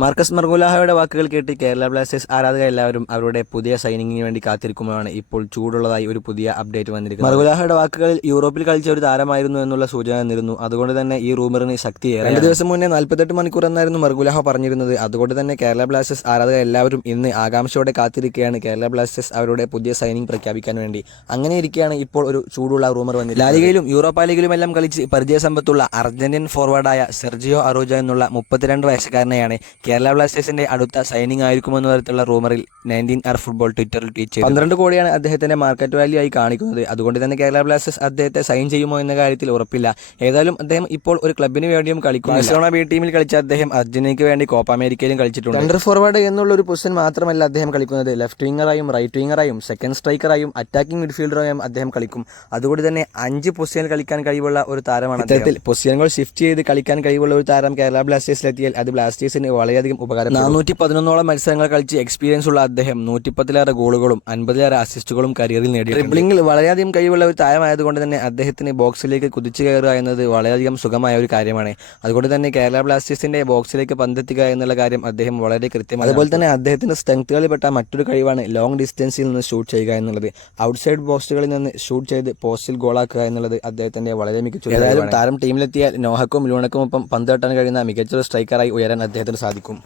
Marcus മർഗുലാഹയുടെ വാക്കുകൾ കേട്ട് Kerala Blasters ആരാധക എല്ലാവരും അവരുടെ പുതിയ സൈനിങ്ങിന് വേണ്ടി കാത്തിരിക്കുമ്പോഴാണ് ഇപ്പോൾ ചൂടുള്ളതായി ഒരു പുതിയ അപ്ഡേറ്റ് വന്നിരിക്കുന്നത്. മർഗുലാഹയുടെ വാക്കുകളിൽ യൂറോപ്പിൽ കളിച്ച ഒരു താരമായിരുന്നു എന്നുള്ള സൂചന നിന്നിരുന്നു അതുകൊണ്ട് തന്നെ ഈ റൂമറിന് ശക്തിയേറെ. രണ്ട് ദിവസം മുന്നേ നാൽപ്പത്തെട്ട് മണിക്കൂർ എന്നായിരുന്നു മർഗുലാഹ പറഞ്ഞിരുന്നത്. അതുകൊണ്ട് തന്നെ കേരള ബ്ലാസ്റ്റേഴ്സ് ആരാധക എല്ലാവരും ഇന്ന് ആകാംക്ഷയോടെ കാത്തിരിക്കുകയാണ് കേരള ബ്ലാസ്റ്റേഴ്സ് അവരുടെ പുതിയ സൈനിങ് പ്രഖ്യാപിക്കാൻ വേണ്ടി. അങ്ങനെ ഇരിക്കുകയാണ് ഇപ്പോൾ ഒരു ചൂടുള്ള റൂമർ വന്നത് ലാലിഗയിലും യൂറോപ്പ ലീഗിലും എല്ലാം കളിച്ച് പരിചയ സമ്പത്തുള്ള അർജന്റീൻ ഫോർവേഡായ സെർജിയോ അറോജ എന്നുള്ള മുപ്പത്തിരണ്ട് വയസ്സുകാരനെയാണ് കേരള ബ്ലാസ്റ്റേഴ്സിന്റെ അടുത്ത സൈനിങ് ആയിരിക്കുമെന്ന തരത്തിലുള്ള റൂമറിൽ നയന്റീൻ ആർ ഫുട്ബോൾ ട്വിറ്ററിൽ ട്വീറ്റ് ചെയ്തു. പന്ത്രണ്ട് കോടിയാണ് അദ്ദേഹത്തിന്റെ മാർക്കറ്റ് വാല്യൂ ആയി കാണിക്കുന്നത്. അതുകൊണ്ട് തന്നെ കേരള ബ്ലാസ്റ്റേഴ്സ് അദ്ദേഹത്തെ സൈൻ ചെയ്യുമോ എന്ന കാര്യത്തിൽ ഉറപ്പില്ല. ഏതായാലും അദ്ദേഹം ഇപ്പോൾ ഒരു ക്ലബിന് വേണ്ടിയും കളിക്കും ബാഴ്സലോണ ബി ടീമിൽ കളിച്ച അദ്ദേഹം അർജന്റീനയ്ക്ക് വേണ്ടി കോപ്പ അമേരിക്കയിലും കളിച്ചിട്ടുണ്ട്. സെന്റർ ഫോർവേഡ് എന്നുള്ള ഒരു പൊസിഷൻ മാത്രമല്ല അദ്ദേഹം കളിക്കുന്നത്. ലെഫ്റ്റ് വിംഗറായും റൈറ്റ് വിംഗറായും സെക്കൻഡ് സ്ട്രൈക്കറായും അറ്റാക്കിംഗ് മിഡ്ഫീൽഡറായും അദ്ദേഹം കളിക്കും. അതുകൊണ്ട് തന്നെ അഞ്ച് പൊസിഷനിൽ കളിക്കാൻ കഴിവുള്ള ഒരു താരമാണ് അദ്ദേഹത്തിൽ പൊസിഷനുകൾ ഷിഫ്റ്റ് ചെയ്ത് കളിക്കാൻ കഴിവുള്ള ഒരു താരം കേരള ബ്ലാസ്റ്റേഴ്സിലെത്തിയാൽ അത് ബ്ലാസ്റ്റേഴ്സിന് വളരെയധികം ഉപകാരം നാനൂറ്റി പതിനൊന്നോളം മത്സരങ്ങൾ കളിച്ച് എക്സ്പീരിയൻസ് ഉള്ള അദ്ദേഹം നൂറ്റിപ്പത്തിലേറെ ഗോളുകളും അൻപതിലേറെ അസിസ്റ്റുകളും കരിയറിൽ നേടി ഡ്രിബ്ലിംഗിൽ വളരെയധികം കഴിവുള്ള ഒരു താരമായതുകൊണ്ട് തന്നെ അദ്ദേഹത്തിന് ബോക്സിലേക്ക് കുതിച്ചു കയറുക എന്നത് വളരെയധികം സുഖമായ ഒരു കാര്യമാണ്. അതുകൊണ്ട് തന്നെ കേരള ബ്ലാസ്റ്റേഴ്സിന്റെ ബോക്സിലേക്ക് പന്തെത്തുക എന്നുള്ള കാര്യം അദ്ദേഹം വളരെ കൃത്യമാണ് അതുപോലെ തന്നെ അദ്ദേഹത്തിന്റെ സ്ട്രെങ്ത്തുകളിൽപ്പെട്ട മറ്റൊരു കഴിവാണ് ലോങ് ഡിസ്റ്റൻസിൽ നിന്ന് ഷൂട്ട് ചെയ്യുക എന്നുള്ളത്. ഔട്ട്സൈഡ് പോസ്റ്റുകളിൽ നിന്ന് ഷൂട്ട് ചെയ്ത് പോസ്റ്റിൽ ഗോളാക്കുക എന്നുള്ളത് അദ്ദേഹത്തിന്റെ വളരെ മികച്ച ഏതായാലും താരം ടീമിലെത്തിയാൽ നോഹക്കും ലൂണക്കും ഒപ്പം പന്ത് തട്ടാൻ കഴിയുന്ന മികച്ചൊരു സ്ട്രൈക്കറായി ഉയരാൻ അദ്ദേഹത്തിന് സാധിക്കും